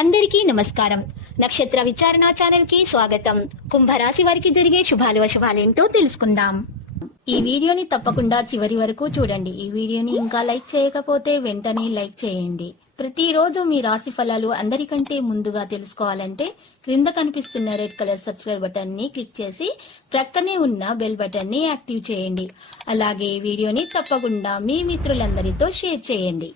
అందరికీ నమస్కారం. నక్షత్ర విచారణ ఛానల్ కి స్వాగతం. కుంభరాశి వారికి జరిగే శుభాలు అశుభాలేంటో తెలుసుకుందాం. ఈ వీడియోని తప్పకుండా చివరి వరకు చూడండి. ఈ వీడియోని ఇంకా లైక్ చేయకపోతే వెంటనే లైక్ చేయండి. ప్రతిరోజు మీ రాశి ఫలాలు అందరికంటే ముందుగా తెలుసుకోవాలంటే క్రింద కనిపిస్తున్న రెడ్ కలర్ సబ్స్క్రైబ్ బటన్ ని క్లిక్ చేసి ప్రక్కనే ఉన్న బెల్ బటన్ ని యాక్టివ్ చేయండి. అలాగే ఈ వీడియోని తప్పకుండా మీ మిత్రులందరితో షేర్ చేయండి.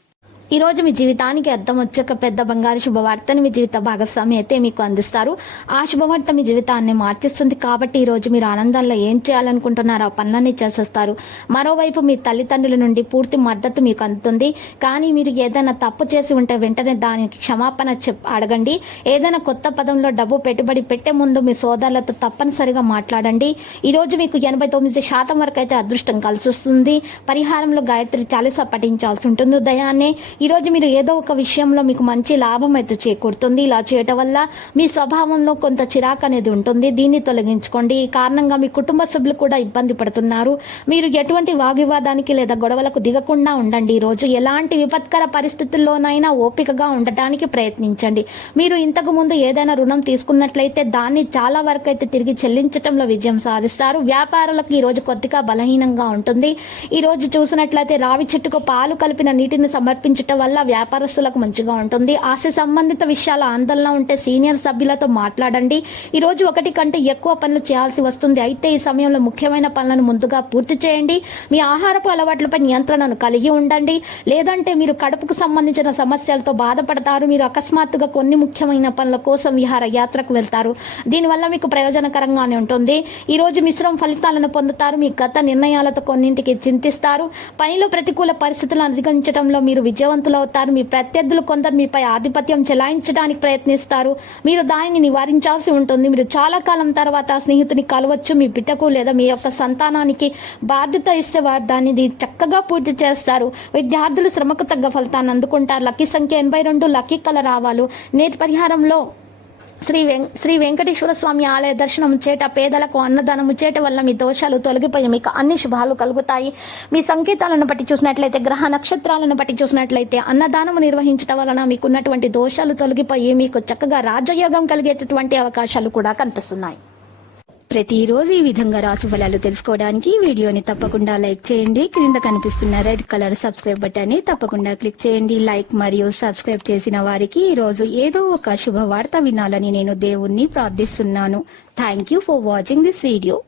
ఈ రోజు మీ జీవితానికి అర్థం వచ్చే ఒక పెద్ద బంగారు శుభవార్తని మీ జీవిత భాగస్వామి అయితే మీకు అందిస్తారు. ఆ శుభవార్త మీ జీవితాన్ని మార్చేస్తుంది. కాబట్టి ఈ రోజు మీరు ఆనందంలో ఏం చేయాలనుకుంటున్నారో ఆ పనులన్నీ చేసేస్తారు. మరోవైపు మీ తల్లిదండ్రుల నుండి పూర్తి మద్దతు మీకు అందుతుంది. కానీ మీరు ఏదైనా తప్పు చేసి ఉంటే వెంటనే దానికి క్షమాపణ అడగండి. ఏదైనా కొత్త పదంలో డబ్బు పెట్టుబడి పెట్టే ముందు మీ సోదరులతో తప్పనిసరిగా మాట్లాడండి. ఈ రోజు మీకు 89% వరకు అయితే అదృష్టం కలిసొస్తుంది. పరిహారంలో గాయత్రి చాలీసా పఠించాల్సి ఉంటుంది. ఉదయాన్నే ఈ రోజు మీరు ఏదో ఒక విషయంలో మీకు మంచి లాభం అయితే చేకూరుతుంది. ఇలా చేయటం వల్ల మీ స్వభావంలో కొంత చిరాకు అనేది ఉంటుంది. దీన్ని తొలగించుకోండి. ఈ కారణంగా మీ కుటుంబ సభ్యులు కూడా ఇబ్బంది పడుతున్నారు. మీరు ఎటువంటి వాగ్వివాదానికి లేదా గొడవలకు దిగకుండా ఉండండి. ఈ రోజు ఎలాంటి విపత్కర పరిస్థితుల్లోనైనా ఓపికగా ఉండటానికి ప్రయత్నించండి. మీరు ఇంతకు ముందు ఏదైనా రుణం తీసుకున్నట్లయితే దాన్ని చాలా వరకు అయితే తిరిగి చెల్లించడంలో విజయం సాధిస్తారు. వ్యాపారులకు ఈ రోజు కొద్దిగా బలహీనంగా ఉంటుంది. ఈ రోజు చూసినట్లయితే రావి చెట్టుకు పాలు కలిపిన నీటిని సమర్పించడం వల్ల వ్యాపారస్తులకు మంచిగా ఉంటుంది. ఆస్తి సంబంధిత విషయాల ఆందోళన ఉంటే సీనియర్ సభ్యులతో మాట్లాడండి. ఈ రోజు ఒకటి కంటే ఎక్కువ పనులు చేయాల్సి వస్తుంది. అయితే ఈ సమయంలో ముఖ్యమైన పనులను ముందుగా పూర్తి చేయండి. మీ ఆహారపు అలవాట్లపై నియంత్రణను కలిగి ఉండండి. లేదంటే మీరు కడుపుకు సంబంధించిన సమస్యలతో బాధపడతారు. మీరు అకస్మాత్తుగా కొన్ని ముఖ్యమైన పనుల కోసం విహార యాత్రకు వెళ్తారు. దీనివల్ల మీకు ప్రయోజనకరంగానే ఉంటుంది. ఈ రోజు మిశ్రమ ఫలితాలను పొందుతారు. మీ గత నిర్ణయాలతో కొన్నింటికి చింతిస్తారు. పనిలో ప్రతికూల పరిస్థితులను అధిగమించడంలో మీరు విజయవంతులవుతారు. మీ ప్రత్యర్థులు కొందరు మీపై ఆధిపత్యం చెలాయించడానికి ప్రయత్నిస్తారు. మీరు దానిని నివారించాల్సి ఉంటుంది. మీరు చాలా కాలం తర్వాత స్నేహితుని కలవచ్చు. మీ బిడ్డకు లేదా మీ యొక్క సంతానానికి బాధ్యత ఇస్తే వారు దానిని చక్కగా పూర్తి చేస్తారు. విద్యార్థులు శ్రమకు తగ్గ ఫలితాన్ని అందుకుంటారు. లక్కీ సంఖ్య 82, లక్కీ కలర్ ఆవాలు. నేటి పరిహారంలో శ్రీ వెంకటేశ్వర స్వామి ఆలయ దర్శనం చేట, పేదలకు అన్నదానము చేట వల్ల మీ దోషాలు తొలగిపోయి మీకు అన్ని శుభాలు కలుగుతాయి. మీ సంకేతాలను బట్టి చూసినట్లయితే, గ్రహ నక్షత్రాలను బట్టి చూసినట్లయితే అన్నదానము నిర్వహించడం వలన మీకున్నటువంటి దోషాలు తొలగిపోయి మీకు చక్కగా రాజయోగం కలిగేటటువంటి అవకాశాలు కూడా కనిపిస్తున్నాయి. ప్రతిరోజు ఈ విధంగా రాశి ఫలాలు తెలుసుకోవడానికి వీడియోని తప్పకుండా లైక్ చేయండి. క్రింద కనిపిస్తున్న రెడ్ కలర్ సబ్స్క్రైబ్ బటన్ ని తప్పకుండా క్లిక్ చేయండి. లైక్ మరియు సబ్స్క్రైబ్ చేసిన వారికి ఈ రోజు ఏదో ఒక శుభవార్త వినాలని నేను దేవుణ్ణి ప్రార్థిస్తున్నాను. Thank you for watching this video.